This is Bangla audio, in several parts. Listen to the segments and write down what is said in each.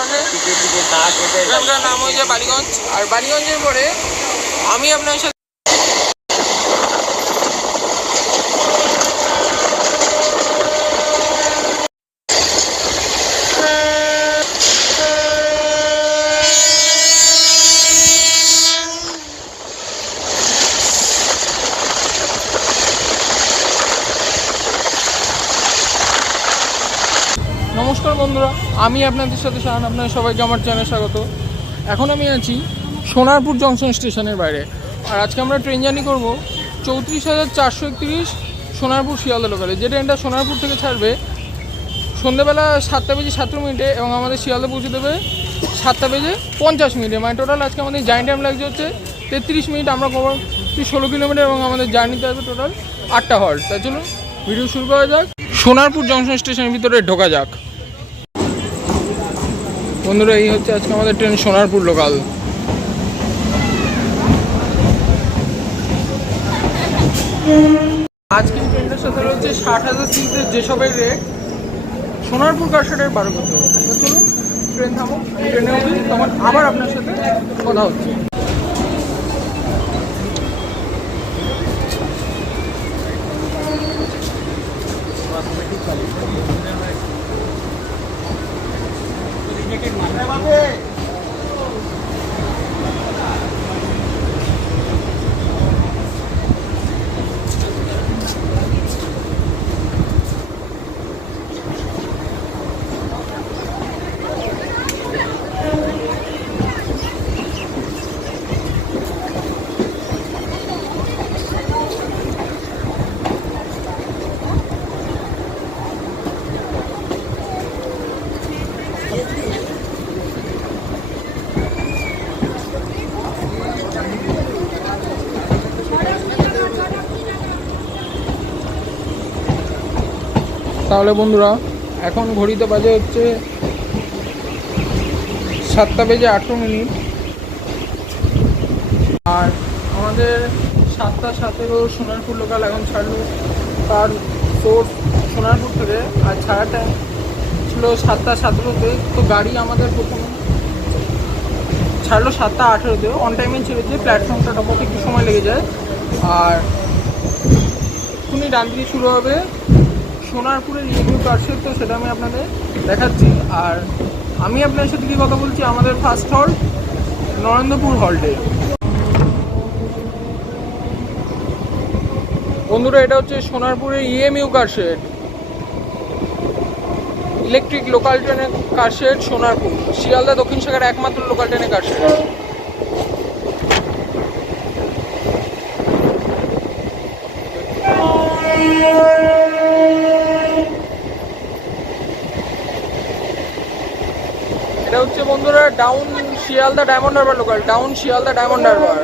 কারণে এখানকার নাম হয়েছে বালিগঞ্জ। আর বালিগঞ্জের পরে আমি আপনার সাথে নমস্কার বন্ধুরা, আমি আপনাদের সাথে শাহান, আপনাদের সবাইকে আমার চ্যানেলে স্বাগত। এখন আমি আছি সোনারপুর জংশন স্টেশনের বাইরে। আর আজকে আমরা ট্রেন জার্নি করব 34,431 সোনারপুর শিয়ালদা লোকালে। যে ট্রেনটা সোনারপুর থেকে ছাড়বে সন্ধ্যেবেলা 7:17 এবং আমাদের শিয়ালদা পৌঁছে দেবে 7:50। মানে টোটাল আজকে আমাদের জার্নি টাইম লাগছে হচ্ছে 33 মিনিট। আমরা কভার 16 কিলোমিটার এবং আমাদের জার্নিতে আসবে টোটাল 8টা হল্ট। তাই চলুন ভিডিও শুরু করা যাক। সোনারপুর জংশন স্টেশনের ভিতরে ঢোকা যাক। বন্ধুরা, এই হচ্ছে আজকে আমাদের ট্রেন সোনারপুর লোকাল। আজকে ট্রেনটার সাথে রয়েছে 60,000 সিটের যেসবের রেট সোনারপুর কারশেডের 12 করতে হবে। চলুন ট্রেন থামো, ট্রেনে উঠি, তখন আবার আপনার সাথে কথা হচ্ছে। তাহলে বন্ধুরা, এখন ঘড়িতে বাজে হচ্ছে 7:18। আর আমাদের 7:17 সোনারপুর লোকাল এখন ছাড়লো। তার সোর্স সোনারপুর থেকে, আর ছাড়ার টাইম ছিল 7:17। তো গাড়ি আমাদের প্রথমে ছাড়লো 7:18। অন টাইমে ছেড়েছে। প্ল্যাটফর্মটা ঢোকাতে একটু সময় লেগে যায়। আর এক্ষুনি ডান দিকে শুরু হবে সোনারপুরের রিভিউ কারশেড, তো সেটা আমি আপনাদের দেখাচ্ছি। আর আমি আপনার সাথে কি কথা বলছি, আমাদের ফার্স্ট হল্ট নরেন্দ্রপুর হল্টে। বন্ধুরা, এটা হচ্ছে সোনারপুরের ইএমইউ কারশেড, ইলেকট্রিক লোকাল ট্রেনের কারশেড সোনারপুর, শিয়ালদা দক্ষিণ শাখার একমাত্র লোকাল ট্রেনের কারশেড। এটা হচ্ছে বন্ধুরা down Sealdah Diamond Harbour local, down Sealdah Diamond Harbour.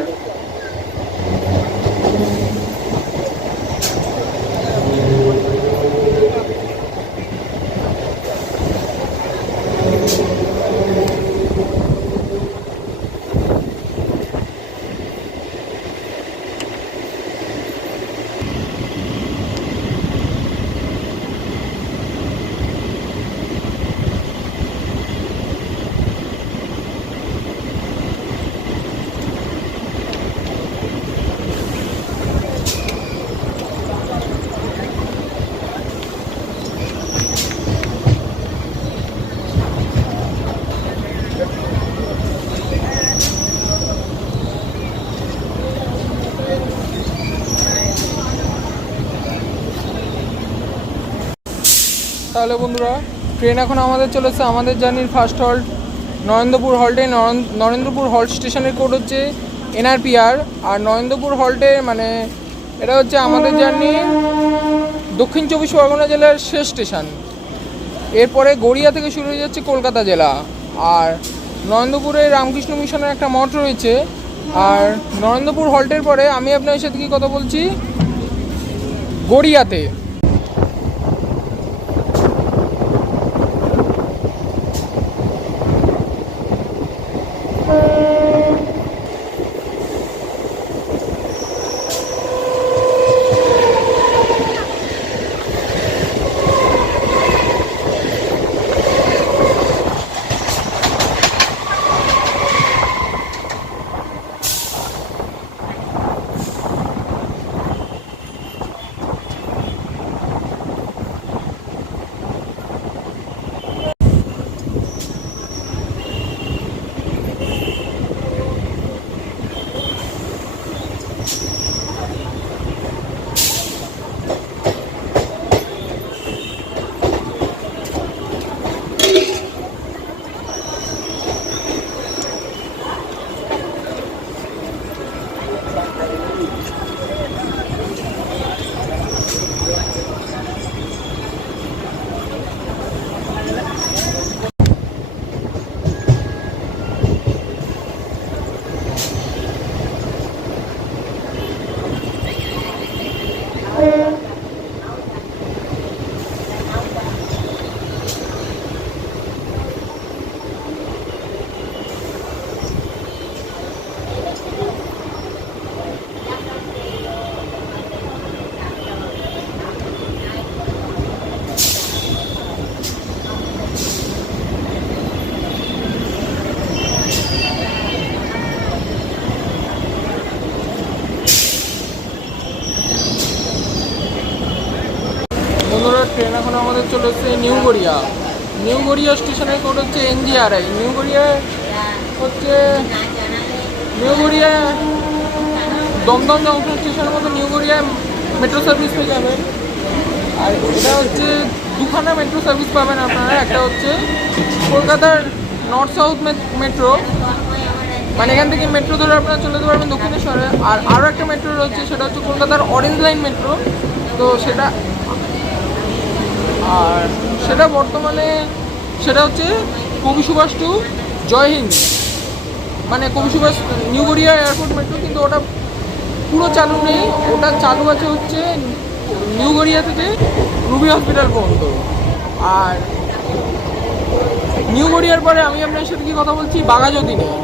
তাহলে বন্ধুরা, ট্রেন এখন আমাদের চলেছে আমাদের জার্নির ফার্স্ট হল্ট নরেন্দ্রপুর হল্টে। নরেন্দ্রপুর হল্ট স্টেশনের কোড হচ্ছে NRPR। আর নরেন্দ্রপুর হল্টে মানে এটা হচ্ছে আমাদের জার্নি দক্ষিণ 24 পরগনা জেলার শেষ স্টেশন। এরপরে গড়িয়া থেকে শুরু হয়ে যাচ্ছে কলকাতা জেলা। আর নরেন্দ্রপুরে রামকৃষ্ণ মিশনের একটা মঠ রয়েছে। আর নরেন্দ্রপুর হল্টের পরে আমি আপনার সাথে কি কথা বলছি, গড়িয়াতে। চলে এসেছে নিউ গড়িয়া। নিউ গড়িয়া স্টেশনের কোড হচ্ছে NGRI। নিউ গড়িয়া হচ্ছে নিউ গড়িয়া দমদম জংশন স্টেশনের মতো নিউ গড়িয়া মেট্রো সার্ভিস পেয়ে যাবেন। আর এটা হচ্ছে দুখানা মেট্রো সার্ভিস পাবেন আপনারা। একটা হচ্ছে কলকাতার নর্থ সাউথ মেট্রো, মানে এখান থেকে মেট্রো ধরে আপনারা চলে যেতে পারবেন দক্ষিণেশ্বরে। আর আরও একটা মেট্রো রয়েছে, সেটা হচ্ছে কলকাতার অরেঞ্জ লাইন মেট্রো। তো সেটা বর্তমানে সেটা হচ্ছে কবি সুভাষ টু জয় হিন্দ, মানে Kavi Subhash new Garia airport metro, কিন্তু ওটা পুরো চালু নেই। ওটা চালু আছে হচ্ছে নিউ গড়িয়া থেকে রুবি হসপিটাল পর্যন্ত। আর নিউ গড়িয়ার পরে আমি আপনার সাথে কি কথা বলছি বাঘাযতীন নিয়ে।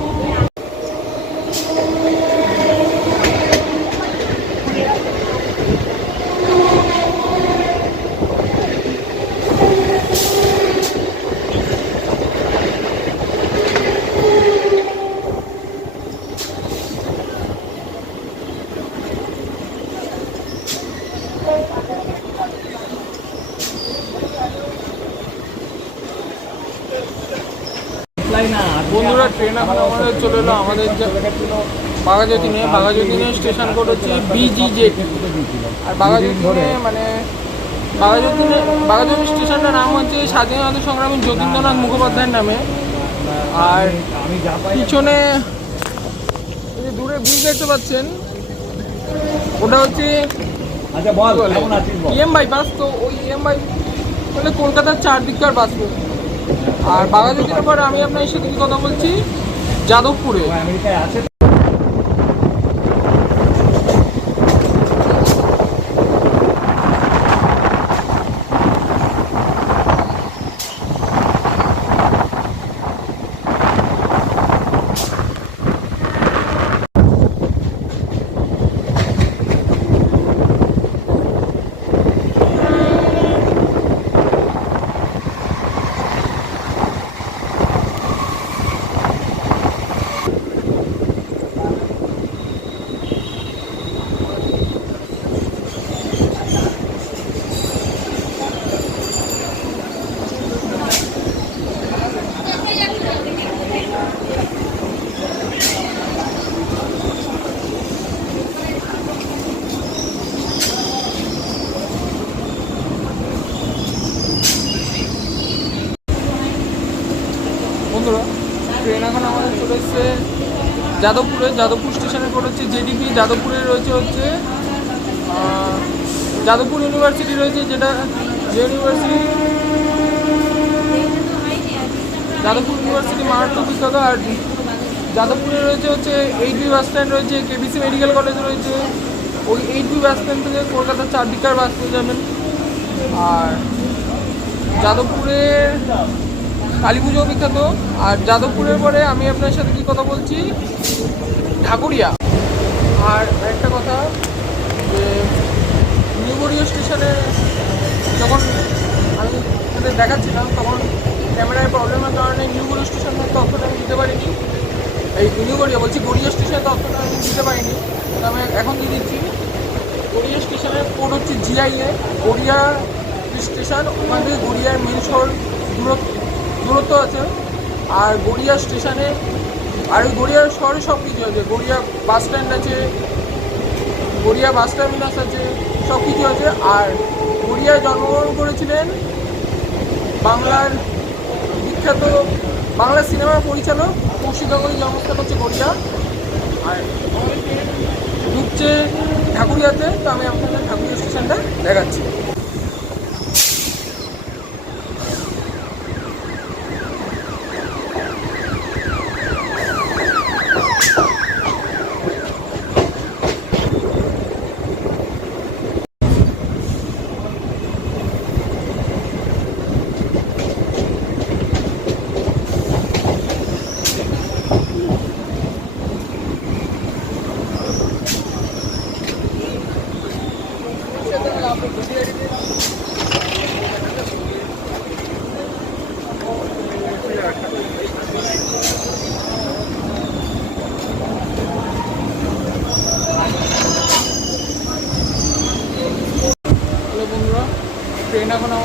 বন্ধুরা, ট্রেন এখন আমাদের চলে এলো আমাদের বাঘাযতীনে স্টেশন কোড হচ্ছে BGZ। আর বাঘাযতীন স্টেশনটার নাম হচ্ছে স্বাধীনতা সংগ্রামী যতীন্দ্রনাথ মুখোপাধ্যায়ের নামে। আর পিছনে দূরে ব্রিজ দেখতে পাচ্ছেন, ওটা হচ্ছে বাইপাস। তো ওই বাইপাস বলে কলকাতার চারদিককার বাস। আর বাঘাযতীনের পরে আমি আপনার সাথে কি কথা বলছি যাদবপুরে। বন্ধুরা, ট্রেন এখন আমাদের চলে এসছে যাদবপুর স্টেশনের কোড হচ্ছে JDP। যাদবপুরে রয়েছে হচ্ছে যাদবপুর ইউনিভার্সিটি রয়েছে, যাদবপুর ইউনিভার্সিটি মারাত্মক বিখ্যাত। আর যাদবপুরে রয়েছে হচ্ছে 8B বাস স্ট্যান্ড রয়েছে, KBC মেডিকেল কলেজ রয়েছে। ওই 8B বাস স্ট্যান্ড থেকে কলকাতার চারদিককার বাস পেয়ে যাবেন। আর যাদবপুরের কালী পুজো বিখ্যাত। আর যাদবপুরের পরে আমি আপনার সাথে কি কথা বলছি ঢাকুরিয়া। আর একটা কথা, যে নিউ গড়িয়া স্টেশনে যখন আমি আপনাদের দেখাচ্ছিলাম তখন ক্যামেরায় প্রবলেমের কারণে নিউ গড়িয়া স্টেশনের তথ্যটা আমি দিতে পারিনি। গড়িয়া স্টেশনের তথ্যটা আমি দিতে পারিনি, আমি এখন দিয়ে দিচ্ছি। গড়িয়া স্টেশনের কোড হচ্ছে GIA। গড়িয়া স্টেশন ওখান থেকে গড়িয়ার মেন শহর দূরত্ব আছে। আর গড়িয়া স্টেশনে আর গড়িয়ার শহরে সব কিছু আছে। গড়িয়া বাস স্ট্যান্ড আছে, গড়িয়া বাস টার্মিনাস আছে, সব কিছু আছে। আর গড়িয়ায় জন্মগ্রহণ করেছিলেন বাংলার বিখ্যাত বাংলা সিনেমার পরিচালক কৌশিক গাঙ্গুলির জন্মস্থান হচ্ছে গড়িয়া। আর ঢুকছে ঢাকুরিয়াতে। তো আমি আপনাদের ঢাকুরিয়া স্টেশনটা দেখাচ্ছি।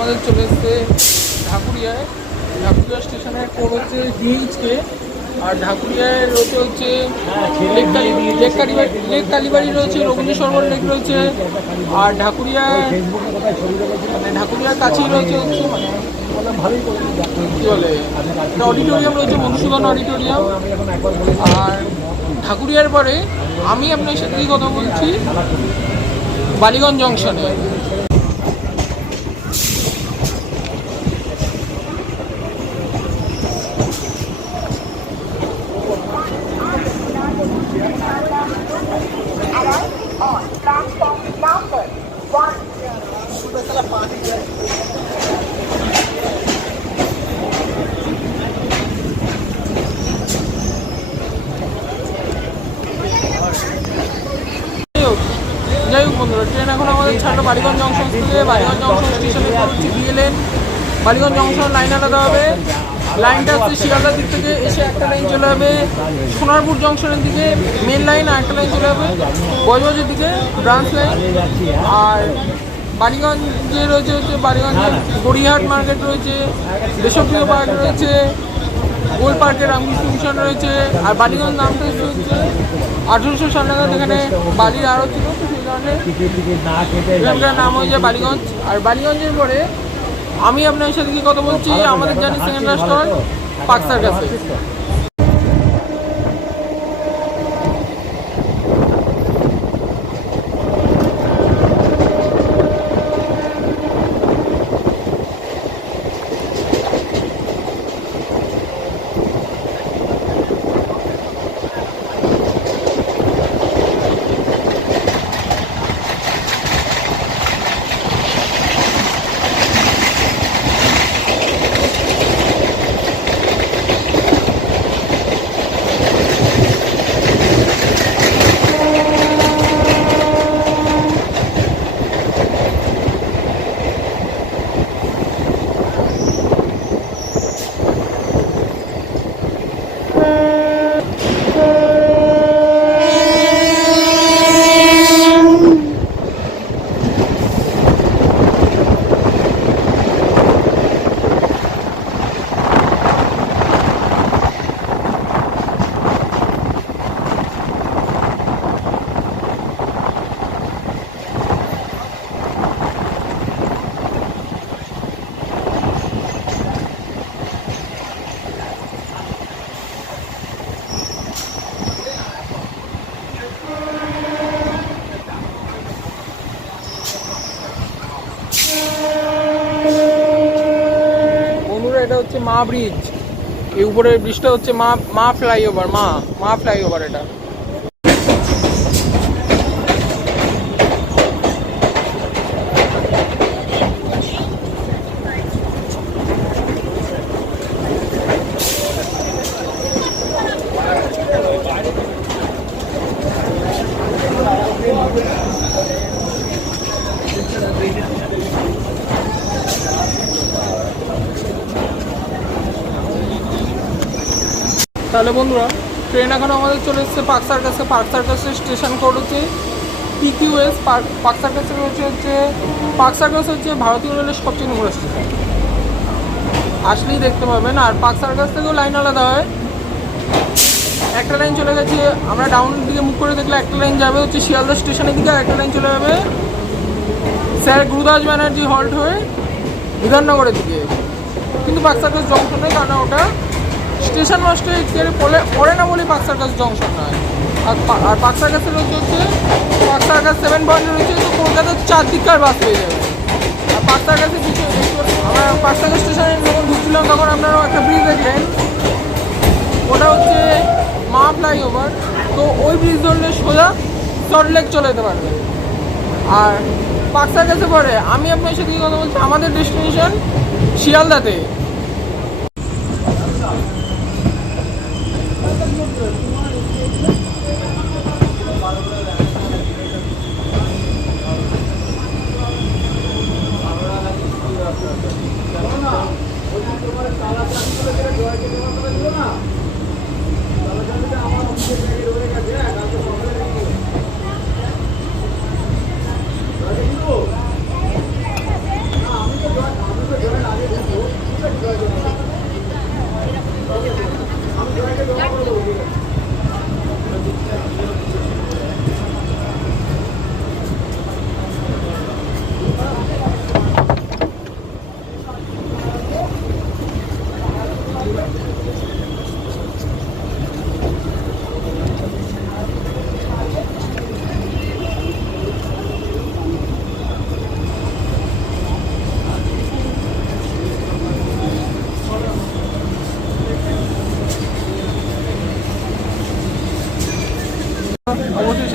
আমাদের চলে এসছে ঢাকুরিয়ায়। ঢাকুরিয়া স্টেশনের কোড হচ্ছে DHK, আর ঢাকুরিয়ায় রয়েছে হচ্ছে লেক কালীবাড়ি রয়েছে, রবীন্দ্র সরোবর লেক রয়েছে। আর ঢাকুরিয়ার কাছেই রয়েছে হচ্ছে কী বলে অডিটোরিয়াম রয়েছে, মধুসূদন অডিটোরিয়াম। আর ঢাকুরিয়ার পরে আমি আপনার সাথে কথা বলছি বালিগঞ্জ জংশনে। যাই হোক বন্ধুরা, ট্রেন এখন আমাদের ছাড়লো বালিগঞ্জ জংশন থেকে। বালিগঞ্জ জংশন স্টেশনে হচ্ছে DLN। বালিগঞ্জ জংশন লাইন আলাদা হবে। লাইনটা হচ্ছে শিয়ালদার দিক থেকে এসে একটা লাইন চলে যাবে সোনারপুর জংশনের দিকে মেন লাইন, আর একটা লাইন চলে যাবে বজবজের দিকে ব্রাঞ্চ লাইন। আর বালিগঞ্জে রয়েছে হচ্ছে বালিগঞ্জের গড়িয়াহাট মার্কেট রয়েছে, দেশপ্রিয় পার্ক রয়েছে, গোল পার্কের রামকৃষ্ণ মিশন রয়েছে। আর বালিগঞ্জ নামটা হচ্ছে 1800 সাল নাগাদ এখানে বালির আরও ছিল, তো সেই কারণে এখানকার নাম হয়ে যায় বালিগঞ্জ। আর বালিগঞ্জের পরে আমি আপনার সাথে কি কথা বলছি আমাদের জানি সেকেন্ড স্টল পাকসার কাছে। এটা হচ্ছে মা ব্রিজ, এই উপরের ব্রিজটা হচ্ছে মা ফ্লাইওভার, মা ফ্লাইওভার এটা। তাহলে বন্ধুরা, ট্রেন এখন আমাদের চলে এসেছে পার্ক সার্কাসে। পার্ক সার্কাসের স্টেশন কোড হচ্ছে PQS। পার্ক সার্কাসের পার্ক সার্কাস হচ্ছে ভারতীয় রেলের সবচেয়ে নোংরা স্টেশন, আসলেই দেখতে পাবেন। আর পার্ক সার্কাস থেকেও লাইন আলাদা হয়, একটা লাইন চলে গেছে, আমরা ডাউনের দিকে মুখ করে দেখলে একটা লাইন যাবে হচ্ছে শিয়ালদা স্টেশনের দিকে, আর একটা লাইন চলে যাবে স্যার গুরুদাস ব্যানার্জি হল্ট হয়ে বিধাননগরের দিকে। কিন্তু পার্ক সার্কাস জংশন নয়, কারণ ওটা স্টেশন মাস্টার পড়ে না বলে পার্ক সার্কাস জংশন নয়। আর পার্ক সার্কাসের হচ্ছে পার্ক সার্কাস 7 পয়েন্ট রয়েছে, তো কলকাতার 4 দিককার বাস পেয়ে যাবে। আর পার্ক সার্কাসের কিছু আমরা পার্ক সার্কাস স্টেশনে যখন ঢুকছিলাম তখন আপনারাও একটা ব্রিজ দেখলেন, ওটা হচ্ছে মা ফ্লাইওভার। তো ওই ব্রিজ ধরলে সোজা সল্টলেক চলে যেতে পারবে। আর পার্ক সার্কাসে পরে আমি আপনার সাথে কথা বলছি আমাদের ডেস্টিনেশন শিয়ালদাতে।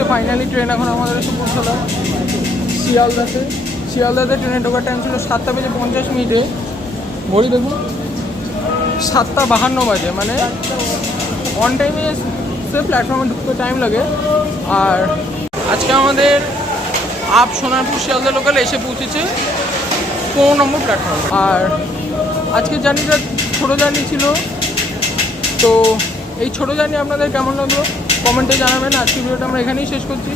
এসছে ফাইনালি। ট্রেন এখন আমাদের এসে পৌঁছালাম শিয়ালদাতে ট্রেনে ঢোকার টাইম ছিল 7:50 ঘড়ি দেখুন 7:52 বাজে, মানে অন টাইমে এসে প্ল্যাটফর্মে ঢুকতে টাইম লাগে। আর আজকে আমাদের আপ সোনারপুর শিয়ালদা লোকাল এসে পৌঁছেছে 15 নম্বর প্ল্যাটফর্ম। আর আজকের জার্নিটা ছোটো জার্নি ছিল, তো এই ছোটো জার্নি আপনাদের কেমন লাগলো কমেন্টে জানাবেন। আজকের ভিডিওটা আমরা এখানেই শেষ করছি।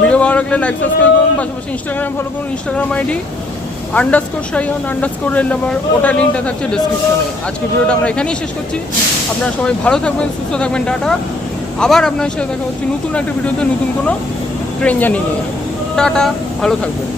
ভিডিও ভালো লাগলে লাইক সাবস্ক্রাইব করুন, পাশাপাশি ইনস্টাগ্রাম ফলো করুন। ইনস্টাগ্রাম আইডি _শাহিওয়ান_রেল নাম্বার, ওটা লিঙ্কটা থাকছে ডিসক্রিপশনে। আজকের ভিডিওটা আমরা এখানেই শেষ করছি। আপনারা সবাই ভালো থাকবেন, সুস্থ থাকবেন, টাটা। আবার আপনার সাথে দেখা হচ্ছে নতুন একটা ভিডিওতে, নতুন কোনো ট্রেন জার্নি নিয়ে। টাটা, ভালো থাকবেন।